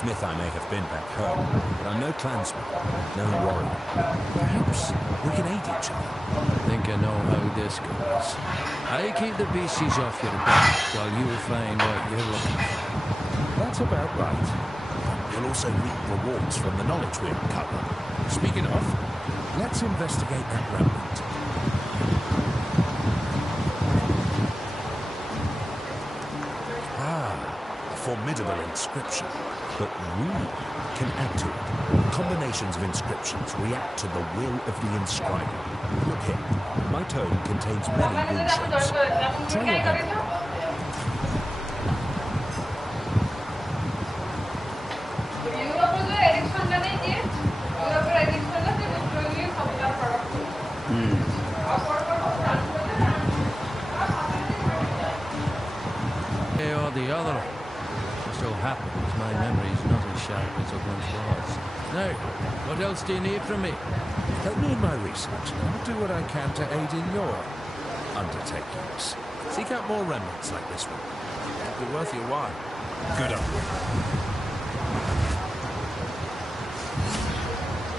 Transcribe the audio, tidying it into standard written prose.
smith I may have been back home, but I'm no clansman, no warrior. Perhaps we can aid each other. I think I know how this goes. I keep the beasties off your back while you find what you're looking for. That's about right. You'll also reap rewards from the knowledge we uncover. Speaking of, let's investigate that remnant. A formidable inscription, but we can add to it. Combinations of inscriptions react to the will of the inscriber. Look here, my tome contains many rune shapes. Try your hand. Or the other. It so happens my memory's not as sharp as it once was. Now, what else do you need from me? Help me in my research, and I'll do what I can to aid in your undertakings. Seek out more remnants like this one. It'll be worth your while. Good on you.